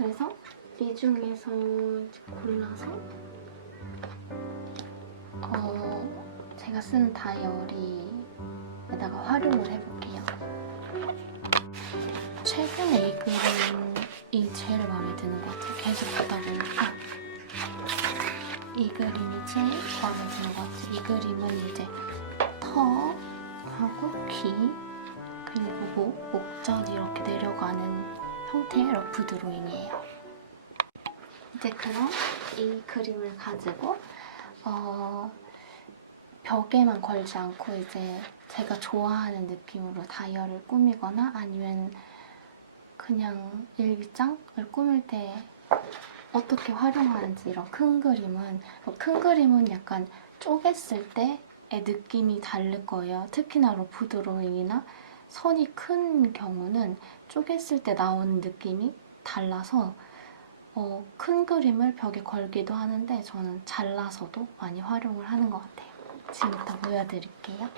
그래서 이 중에서 골라서 어, 제가 쓴 다이어리에다가 활용을 해볼게요. 최근 에 이 그림이 제일 마음에 드는 것 같아요. 계속 보다 보니까 이 그림이 제일 마음에 드는 것 같아요. 이 그림은 이제 턱하고 귀 그리고 목, 목전이 이렇게 내려가는 형태의 러프 드로잉이에요. 이제 그럼 이 그림을 가지고 어, 벽에만 걸지 않고 이제 제가 좋아하는 느낌으로 다이어를 꾸미거나 아니면 그냥 일기장을 꾸밀 때 어떻게 활용하는지 이런 큰 그림은 큰 그림은 약간 쪼갰을 때의 느낌이 다를 거예요. 특히나 러프 드로잉이나 선이 큰 경우는 쪼갰을 때 나오는 느낌이 달라서 어, 큰 그림을 벽에 걸기도 하는데 저는 잘라서도 많이 활용을 하는 것 같아요. 지금 이따 보여드릴게요.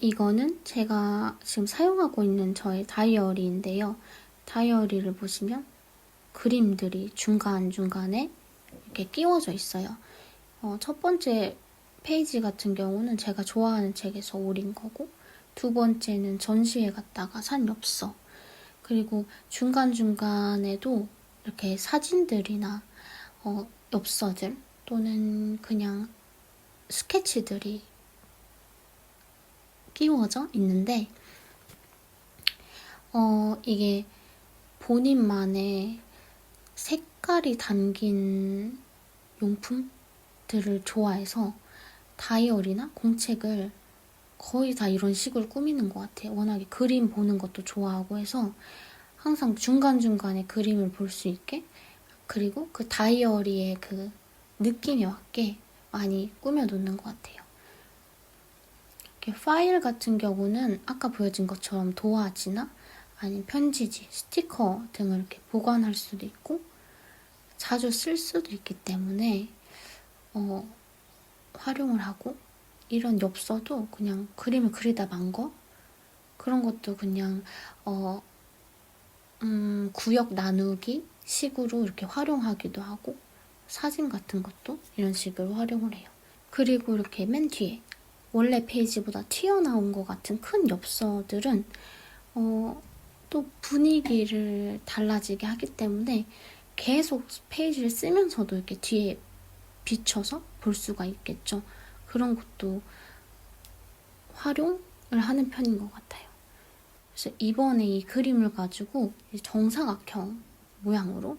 이거는 제가 지금 사용하고 있는 저의 다이어리인데요. 다이어리를 보시면 그림들이 중간중간에 이렇게 끼워져 있어요. 어, 첫 번째 페이지 같은 경우는 제가 좋아하는 책에서 오린 거고, 두 번째는 전시회 갔다가 산 엽서, 그리고 중간중간에도 이렇게 사진들이나 어, 엽서들 또는 그냥 스케치들이 끼워져 있는데, 어, 이게 본인만의 색깔이 담긴 용품들을 좋아해서 다이어리나 공책을 거의 다 이런 식으로 꾸미는 것 같아요. 워낙에 그림 보는 것도 좋아하고 해서 항상 중간중간에 그림을 볼 수 있게 그리고 그 다이어리의 그 느낌에 맞게 많이 꾸며놓는 것 같아요. 파일 같은 경우는 아까 보여진 것처럼 도화지나 아니면 편지지, 스티커 등을 이렇게 보관할 수도 있고 자주 쓸 수도 있기 때문에 어, 활용을 하고 이런 엽서도 그냥 그림을 그리다 만 거 그런 것도 그냥 어, 음, 구역 나누기 식으로 이렇게 활용하기도 하고 사진 같은 것도 이런 식으로 활용을 해요. 그리고 이렇게 맨 뒤에 원래 페이지보다 튀어나온 것 같은 큰 엽서들은 어, 또 분위기를 달라지게 하기 때문에 계속 페이지를 쓰면서도 이렇게 뒤에 비춰서 볼 수가 있겠죠. 그런 것도 활용을 하는 편인 것 같아요. 그래서 이번에 이 그림을 가지고 정사각형 모양으로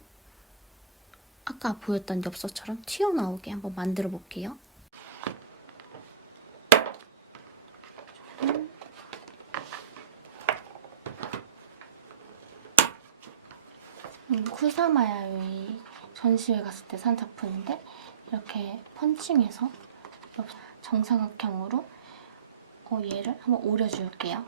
아까 보였던 엽서처럼 튀어나오게 한번 만들어 볼게요. 음, 쿠사마야의 전시회 갔을 때 산 작품인데 이렇게 펀칭해서 정사각형으로 어, 얘를 한번 오려줄게요.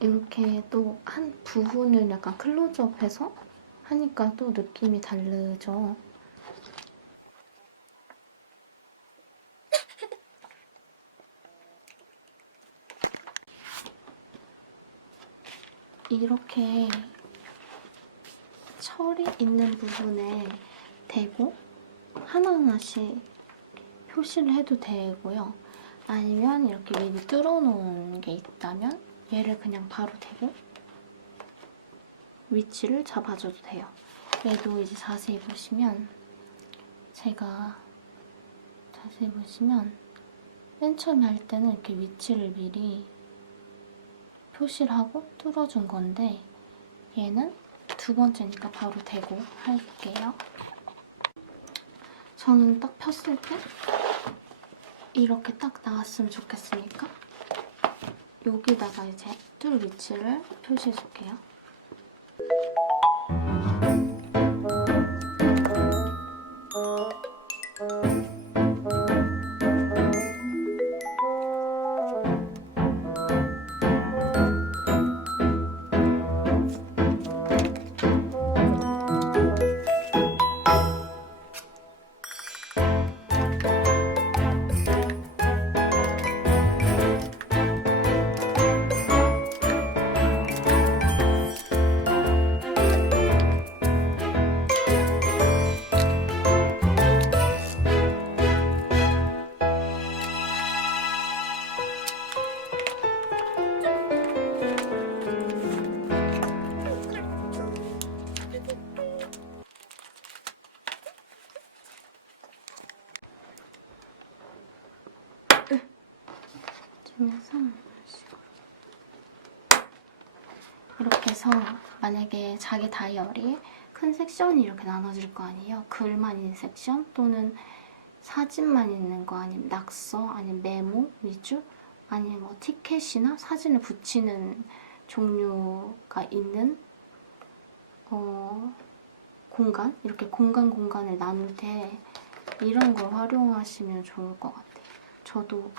이렇게 또 한 부분을 약간 클로즈업해서 하니까 또 느낌이 다르죠. 이렇게 철이 있는 부분에 대고 하나하나씩 표시를 해도 되고요. 아니면 이렇게 미리 뚫어놓은 게 있다면 얘를 그냥 바로 대고 위치를 잡아줘도 돼요. 얘도 이제 자세히 보시면 제가 자세히 보시면 맨 처음에 할 때는 이렇게 위치를 미리 표시를 하고 뚫어준 건데 얘는 두 번째니까 바로 대고 할게요. 저는 딱 폈을 때 이렇게 딱 나왔으면 좋겠으니까 여기다가 이제 뚫 위치를 표시해 줄게요. 중에서 이렇게 해서 만약에 자기 다이어리에 큰 섹션이 이렇게 나눠질 거 아니에요. 글만 있는 섹션 또는 사진만 있는 거 아니면 낙서 아니면 메모 위주 아니면 뭐 티켓이나 사진을 붙이는 종류가 있는 어, 공간 이렇게 공간 공간을 나눌 때 이런 걸 활용하시면 좋을 것 같아요. 저도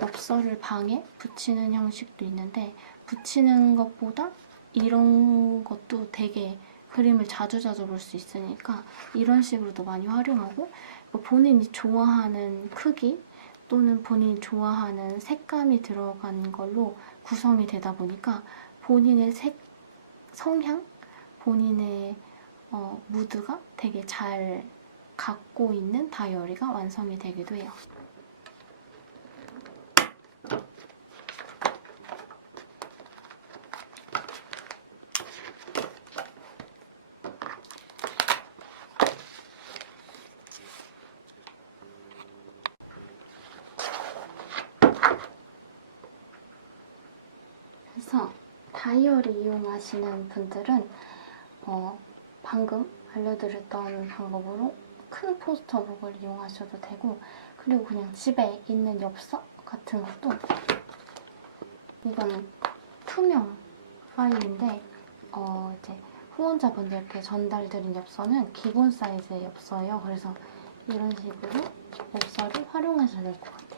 엽서를 방에 붙이는 형식도 있는데 붙이는 것보다 이런 것도 되게 그림을 자주자주 볼 수 있으니까 이런 식으로도 많이 활용하고 뭐 본인이 좋아하는 크기 또는 본인이 좋아하는 색감이 들어간 걸로 구성이 되다 보니까 본인의 색, 성향, 본인의 어, 무드가 되게 잘 갖고 있는 다이어리가 완성이 되기도 해요. 그래서 다이어리 이용하시는 분들은 어, 방금 알려드렸던 방법으로 큰 포스터북을 이용하셔도 되고 그리고 그냥 집에 있는 엽서 같은 것도 이거는 투명 파일인데 어, 이제 후원자분들께 전달드린 엽서는 기본 사이즈의 엽서예요. 그래서 이런 식으로 엽서를 활용하셔도 될것 같아요.